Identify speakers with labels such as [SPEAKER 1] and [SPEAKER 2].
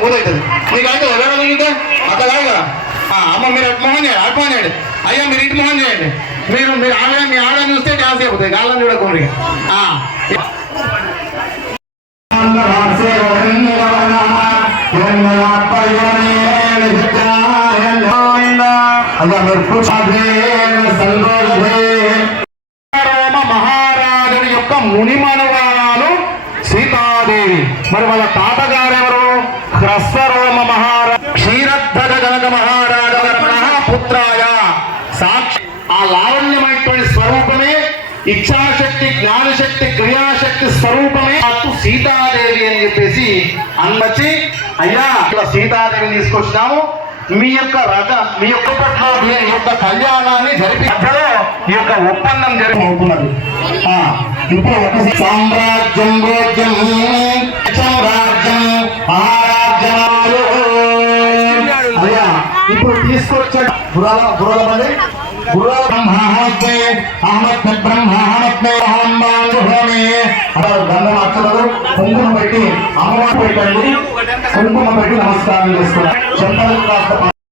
[SPEAKER 1] ఊదవుతుంది నీకు అయితే ఎవరైనా ఉంటే అక్కడ కాదు కదా. ఆ, అమ్మ మీరు అటు మొహం చేయండి అటు మొహం చేయండి. అయ్యా మీరు ఇటు మొహం చేయండి. మీరు మీరు ఆవిడ మీ ఆవిడ చూస్తే డాన్స్ అయిపోతుంది గాళ్ళని చూడకుండా మహారాజుని యొక్క ముని మనవరాలు సీతాదేవి మరి వాళ్ళ తాతగారు ఎవరు హ్రస్వరోమ మహారాజ క్షీరధ్వజ జనక మహారాజు సాక్షి ఆ లావణ్యమైనటువంటి స్వరూపమే ఇచ్ఛాశక్తి జ్ఞానశక్తి క్రియాశక్తి స్వరూపమే. అటు సీతాదేవి అని చెప్పేసి అందచి అయ్యా ఇక్కడ సీతాదేవిని తీసుకొచ్చినాము. మీ యొక్క రథ మీ యొక్క పట్ల మీ యొక్క కళ్యాణాన్ని జరిపి మధ్యలో ఈ యొక్క ఒప్పందం జరిపి అవుతున్నది. ఇప్పుడు ఒక సామ్రాజ్యం రోజ్యం ఇప్పుడు తీసుకొచ్చాడు బుర్రాల బుర్రాల మంది గురాల బ్రహ్మాహత్మే అహమత్మే బ్రహ్మాహమత్మే అహంబాంగుహోమే అక్కడ గంధం అక్షరాలు కుంకుమ పెట్టి అమ్మవారు పెట్టండి కుంకుమ పెట్టి నమస్కారం చేస్తున్నారు. చెంపలు కాస్త